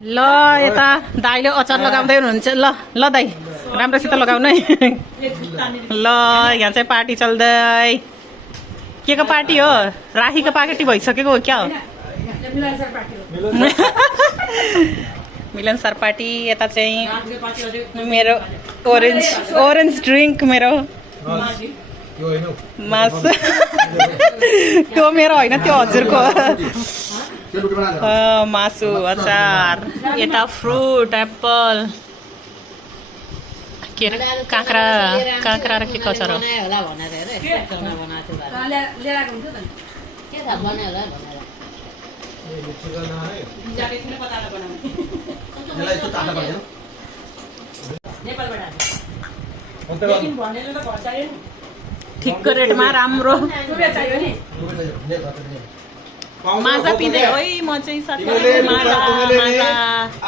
ल यता दाइले अचार लगाउँदै हुनुहुन्छ ल ल दाइ राम्रोसित लगाउनु है ल यहाँ चाहिँ पार्टी चल्दै के को पार्टी हो राखीको पार्टी भइसकेको हो क्या हो मिलन सर पार्टी यता चाहिँ मेरो ओरेन्ज ड्रिङ्क मेरो मासु त्यो मेरो होइन त्यो हजुरको मासु अचार यता फ्रुट एप्पल के अरे काँक्रा र के अचार हो ठिक्क रेटमा राम्रो माजा पिँदै है म चाहिँ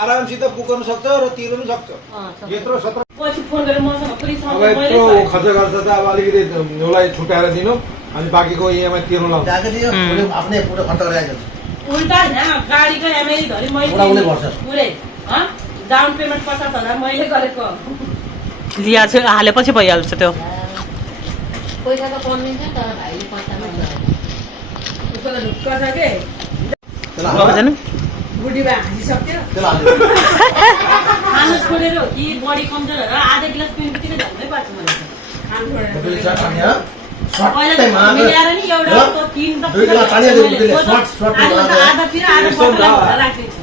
आरामसित पुग्नु सक्छ र तिर्नु सक्छ यत्रो सत्र यत्रो खर्च गर्छ त अब अलिकति उसलाई छुट्याएर दिनु अनि बाँकीको इएमआई तिर्नु लाउँछ आफ्नै पुरो खर्च गरेर उल्टा हैन गाडीको एमआई धरि मैले पुरै डाउन पेमेन्ट 50,000 मैले गरेको लिया चाहिँ हालेपछि भइहाल्छ त्यो पैसा त पर्दैन तर भाइले पैसामा उसको त ढुक्क छ के बुढीबा हानिसक्यो खानु छोडेर हो कि बडी कमजोर भएर आधा गिलास पिउनु बित्तिकै झन्डै पार्छ मलाई मिलाएर नि एउटा तीन त आधा फिर आधा बोतल राखिदिन्छु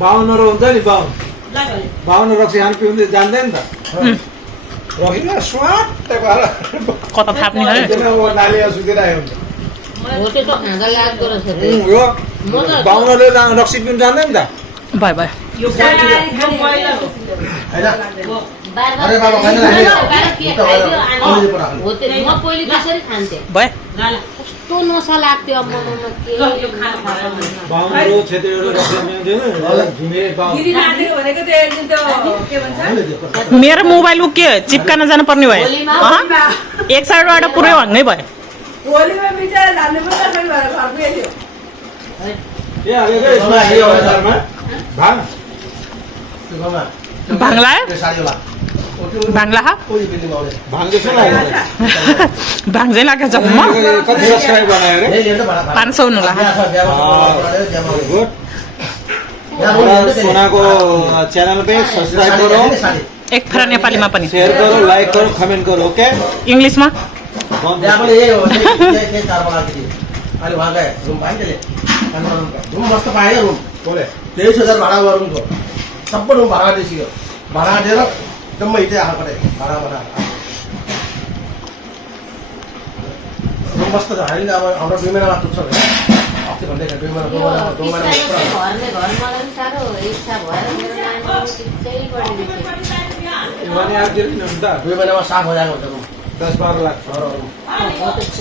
52 हुन्छ नि 52 रक्सी खानु पिउनु जान्दैन त रक्सी स्वाट कता थाप्ने है नालीमा सुतिरहेको हुन्छ होटे त खाँदा लाग्दो रहेछ रे यो 52 ले रक्सी पिउनु जान्दैन त बाई यो पहिला हो अरे बाबा खान होटे म पहिले त्यसरी खान्थे भयो कस्तो नसा लाग्थ्यो अब बनाउन के यो खाना बाहुरो छेत्रीहरु रक्सी पिउँदैन झुमे बाहु गिरी नाटेको भनेको त्यो एकदिन त्यो के भन्छ मेरो मोबाइल के चिप्कान जानु पर्ने भयो एक साइडबाट पुरै भन्नै भयो होलीमा बिचारा जान्नु पर्छ भएर घर पुग्यो ए हालेको यो अनुसारमा भाङ बाङ्ला साडीवाला बाङ्ला कोही बिल्डिङ आउने भाङ जस्तो लाग्यो भाङ चाहिँ लाग्यो जम्मा कति सब्स्क्राइब बनायो रे 500 हुनुला गुड सोनाको च्यानल पे सब्स्क्राइब करो एक फेरा नेपालीमा पनि शेयर करो लाइक करो कमेन्ट करो ओके इंग्लिशमा त्यहाँ पनि यही हो यही चारवाला के अहिले वहाँ गए रुम पाइन्छ रुम मस्त पाएन रुम बोले 23,000 भाडा भयो रुमको सबै रुम भाडा दिइसक्यो भाडा दिएर एकदमै हिँड्दै आएको परे भाडा रुम मस्त छ हामीले अब हाम्रो 2 महिनामा टुट्छ होइन अस्ति भन्दै 2 महिना घरले घर मलाई पनि साह्रो इच्छा भएर मेरो नानी चाहिँ बढी 2 महिनामा 7 हो जाएको हुन्छ रुम 10-12 लाख दिन्छ